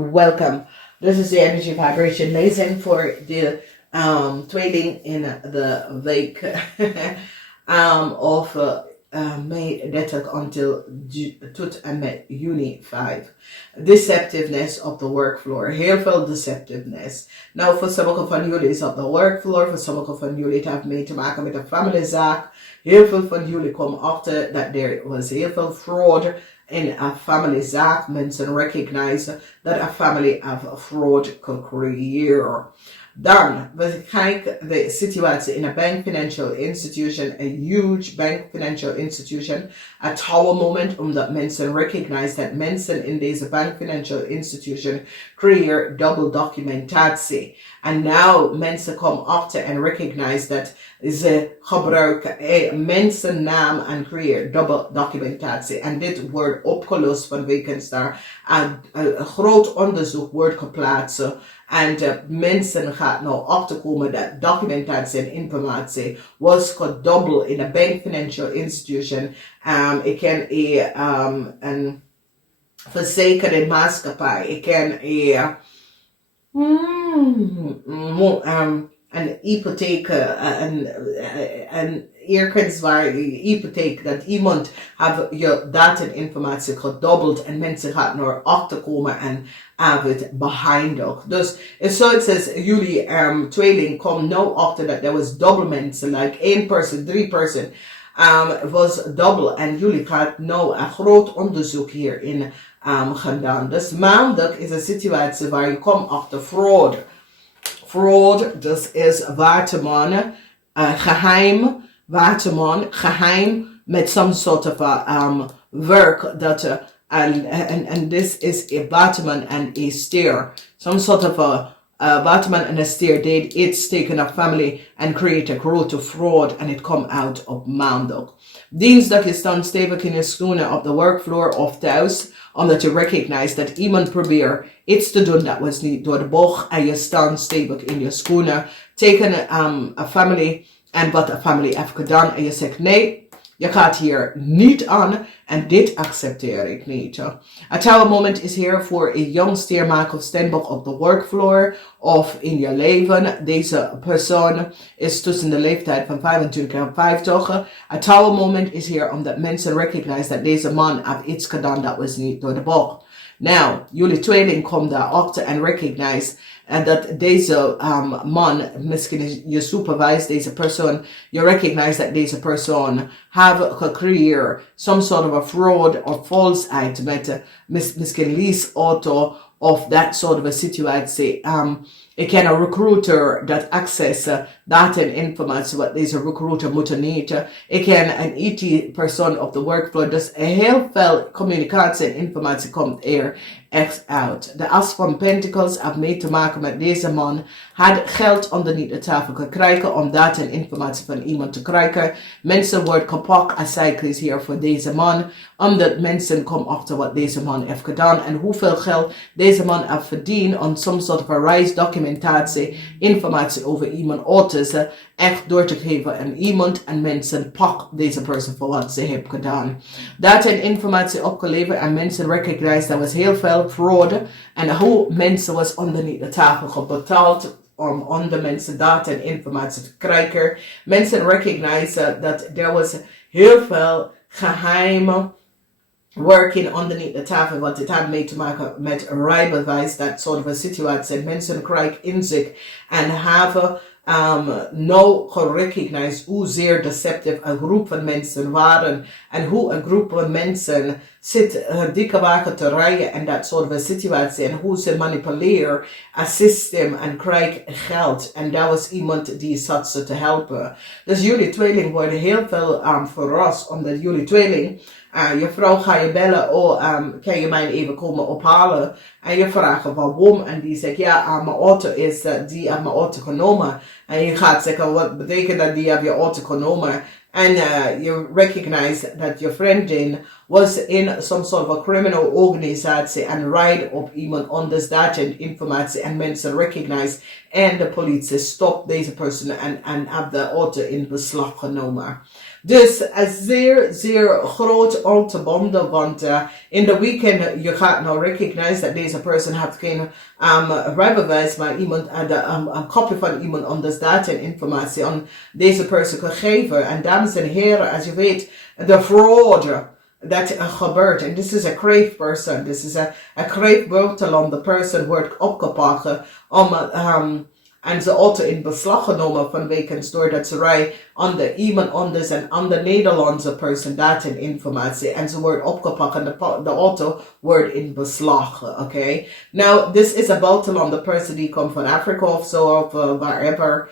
Welcome. This is the energy vibration lezing for the tweeling in the week of Mei 30 until tot en met Juni 5. Deceptiveness op de workfloor. Heel veel deceptiveness. Nou, voor sommige van jullie is op de workfloor. Voor sommige van jullie het heeft mee te maken met een familiezaak. Heel veel van jullie komen achter dat er was heel veel fraud in a family zaak. Mensen recognize that a family of fraud could create. Dan, we kijken de situatie in a bank financial institution, a huge bank financial institution, a tower moment, omdat mensen recognize dat mensen in deze bank financial institution creëer double documentatie. En nou mensen komen achter en recognize dat ze gebruiken mensennaam en creëer double documentatie. En dit wordt opgelost vanwege daar een groot onderzoek wordt geplaatst. En mensen gaan nou achterkomen dat documentatie en informatie was gedoubeld in een bank financial institution. Ik ken een verzekerde maatschappij. Ik ken een hypotheek, een ergens waar hypotheek dat iemand heeft je data en informatie gedobbeld en mensen gaan naar achterkomen en hebben het behindigd. Dus zoals jullie tweeling komen nou achter dat er was double mensen, like 1 person, 3 person was double en jullie gaat nou een groot onderzoek hierin gedaan. Dus maandag is een situatie waar je komt achter fraud. Fraud, dus is waterman, geheim, waterman, geheim met some sort of work that and this is a waterman and a steer. Some sort of a waterman and a steer did it's taken a family and create a grote fraud and it come out op maandag. Dinsdag is dan stevig in je schoenen op de workfloor of thuis, omdat je recognize dat iemand probeert iets te doen dat was niet door de bocht en je staat stevig in je schoenen. Teken een family en wat een family heeft gedaan en je zegt nee, je gaat hier niet aan en dit accepteer ik niet. A tower moment is hier voor een jong steermaker of standboek op de workfloor of in je leven. Deze persoon is tussen de leeftijd van 25 en 50. A tower moment is hier omdat mensen recognize dat deze man heeft iets gedaan dat was niet door de bocht. Nou, jullie tweeling komt daarachter en recognize dat deze man, misschien je supervise deze persoon, je recognize dat deze persoon have gecreëerd some sort of a fraud of falseheid met misschien lease auto of that sort of a situatie. Ik ken een recruiter dat access data en informatie wat deze recruiter moeten niet. Ik ken een IT-persoon op de workfloor. Dus heel veel communicatie en informatie komt er echt uit. De as van Pentacles heeft mee te maken met deze man. Had geld onderuit de tafel gekregen om data en informatie van iemand te krijgen. Mensen worden kapot als cycles hier voor deze man. Omdat mensen komen achter wat deze man heeft gedaan. En hoeveel geld deze man heeft verdiend om some sort of a reisdocumentatie, informatie over iemand auto's echt door te geven aan iemand. En mensen pakken deze persoon voor wat ze heeft gedaan. Data en informatie opgeleverd en mensen recognize dat was heel veel fraud. En hoe mensen was onderuit de tafel betaald om onder mensen data en informatie te krijgen. Mensen recognize dat er was heel veel geheime working underneath the tafel, wat het had mee te maken met rijbewijs, dat soort van situatie. Mensen krijgen inzicht en hebben nou gerecognized hoezeer deceptief een groep van mensen waren en hoe een groep van mensen zit dikke wagen te rijden en dat soort van situatie en hoe ze manipuleren een systeem en krijgen geld en dat was iemand die zat ze te helpen. Dus jullie tweeling worden heel veel verrast omdat jullie tweeling je vrouw ga je bellen, kan je mij even komen ophalen? En je vraagt waarom en die zegt ja, mijn auto is, die heeft mijn auto genomen. En je gaat zeggen, wat betekent dat die heeft je auto genomen? En je recognize dat je vriendin was in some sort of a criminal organisatie en ride op iemand anders data en informatie en mensen recognize en de politie stopt deze persoon en heeft de auto in beslag genomen. Dus zeer, zeer groot ontbonden, want in de weekend je gaat nou recognize dat deze person heeft geen rijbewijs, maar iemand een kopje van iemand anders data en informatie aan deze person gegeven. En dames en heren, als je weet, de fraud dat gebeurt, en this is a crave person, this is a crave buitenland, the person wordt opgepakt om en ze auto in beslag genomen vanwege doordat ze rijden onder iemand anders en onder Nederlandse person data en informatie. En ze wordt opgepakt en de auto wordt in beslag. Okay? Now, this is a buitenlander person die komt van Afrika of zo, of wherever.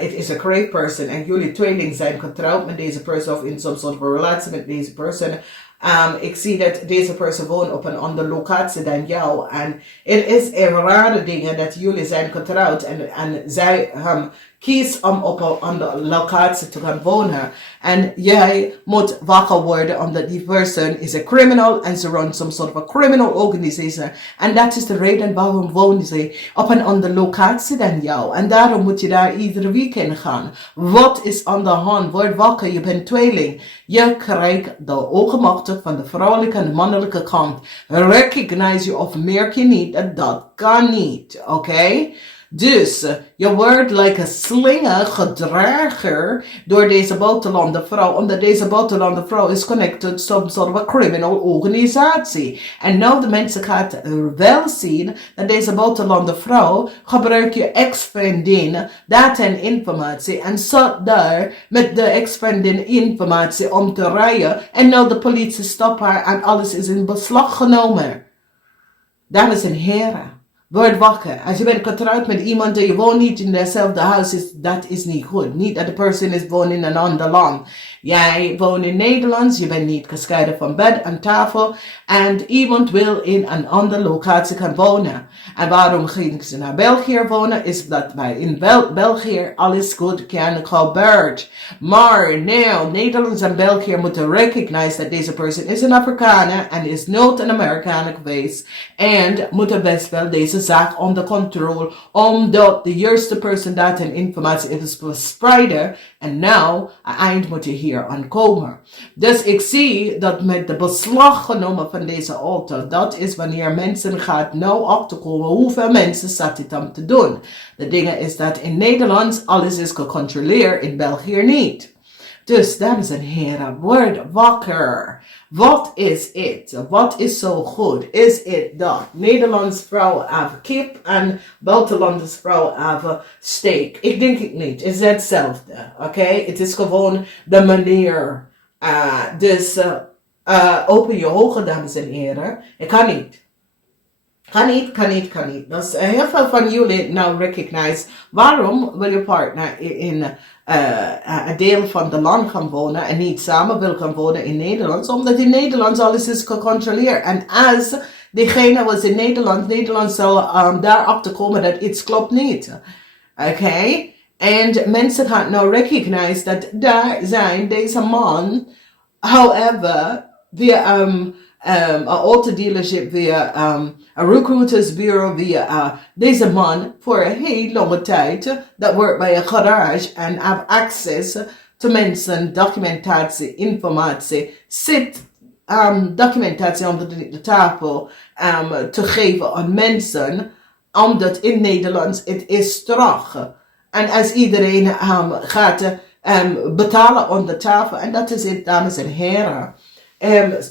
It is a crave person. En jullie tweeling zijn getrouwd met deze person of in some sort of relatie met deze person. Ik zie dat deze persoon woont op een andere locatie dan jou. En het is een rare ding dat jullie zijn getrouwd en zij kiest om op een andere locatie te gaan wonen. En jij moet wakker worden omdat die persoon is een criminal en ze runt some sort of a criminal organization. En dat is de reden waarom wonen ze op een andere locatie dan jou. En daarom moet je daar iedere weekend gaan. Wat is aan de hand? Word wakker, je bent tweeling. Je krijgt de ogenmachtig van de vrouwelijke en de mannelijke kant. Recognize je of merk je niet dat kan niet. Oké? Dus je wordt like een slinger gedragen door deze buitenlandse vrouw. Omdat deze buitenlandse vrouw is connected to some sort of a criminal organisatie. En nou de mensen gaan wel zien dat deze buitenlandse vrouw gebruikt je ex-vriendin data en informatie. En zat daar met de ex-vriendin informatie om te rijden. En nou de politie stopt haar en alles is in beslag genomen. Dames en heren. Word wakker. Als je bent getrouwd met iemand en je woont niet in hetzelfde huis, dat is niet goed. Niet dat de persoon is woont in een ander land. Jij woont in Nederland, je bent niet gescheiden van bed en tafel. En iemand wil in een andere locatie gaan wonen. En waarom ging ze naar België wonen? Is dat bij in België alles goed kan gebeuren. Maar nou, Nederland en België moeten recognize dat deze persoon is een Afrikaner en is nooit een Amerikaner geweest. En moeten best wel deze zaak onder controle, omdat de juiste persoon data en informatie is verspreiden. En nou, aan eind moet je hier aankomen. Dus ik zie dat met de beslag genomen van deze auto, dat is wanneer mensen gaat nou achterkomen hoeveel mensen zat dit om te doen. De ding is dat in Nederland alles is gecontroleerd, in België niet. Dus dames en heren, word wakker. Wat is het? Wat is zo goed? Is het dat Nederlandse vrouw hebben kip en buitenlandse vrouw hebben steak? Ik denk het niet. Het is hetzelfde. Oké? Het is gewoon de manier. Dus open je ogen, dames en heren. Ik kan niet. Kan niet. Dus heel veel van jullie nou recognize waarom wil je partner in een deel van de land gaan wonen en niet samen wil gaan wonen in Nederland. Omdat in Nederland alles is gecontroleerd. En als diegene was in Nederland zal daarachter komen dat iets klopt niet. Oké? En mensen gaan nou recognize dat daar zijn deze man, however, via een autodealership, via een recruitersbureau, via deze man voor een heel lange tijd, dat wordt bij een garage en heeft access to mensen, documentatie, informatie, zit documentatie onder de tafel te geven aan mensen, omdat in Nederland het is straf. En als iedereen gaat betalen aan de tafel, en dat is het, dames en heren.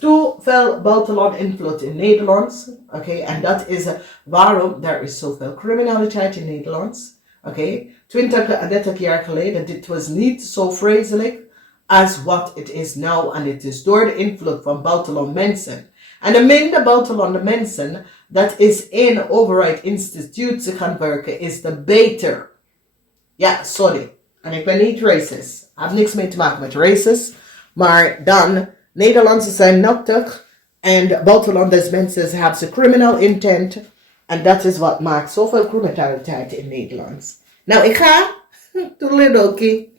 Te veel buitenland invloed in Nederland. Okay? En dat is waarom er is zoveel criminaliteit in Nederland. Okay? 20 à 30 jaar geleden, dit was niet zo vreselijk als wat het is nu. En het is door de invloed van buitenland mensen. En de minder buitenlandse mensen, dat is in overheid instituten gaan werken, is de beter. Ja, sorry. En ik ben niet racist. Ik heb niks mee te maken met racist. Maar dan, Nederlanders zijn nuttig. En buitenlandse mensen hebben ze criminal intent. En dat is wat maakt zoveel criminaliteit in Nederland. Nou, ik ga. Toedeledokie.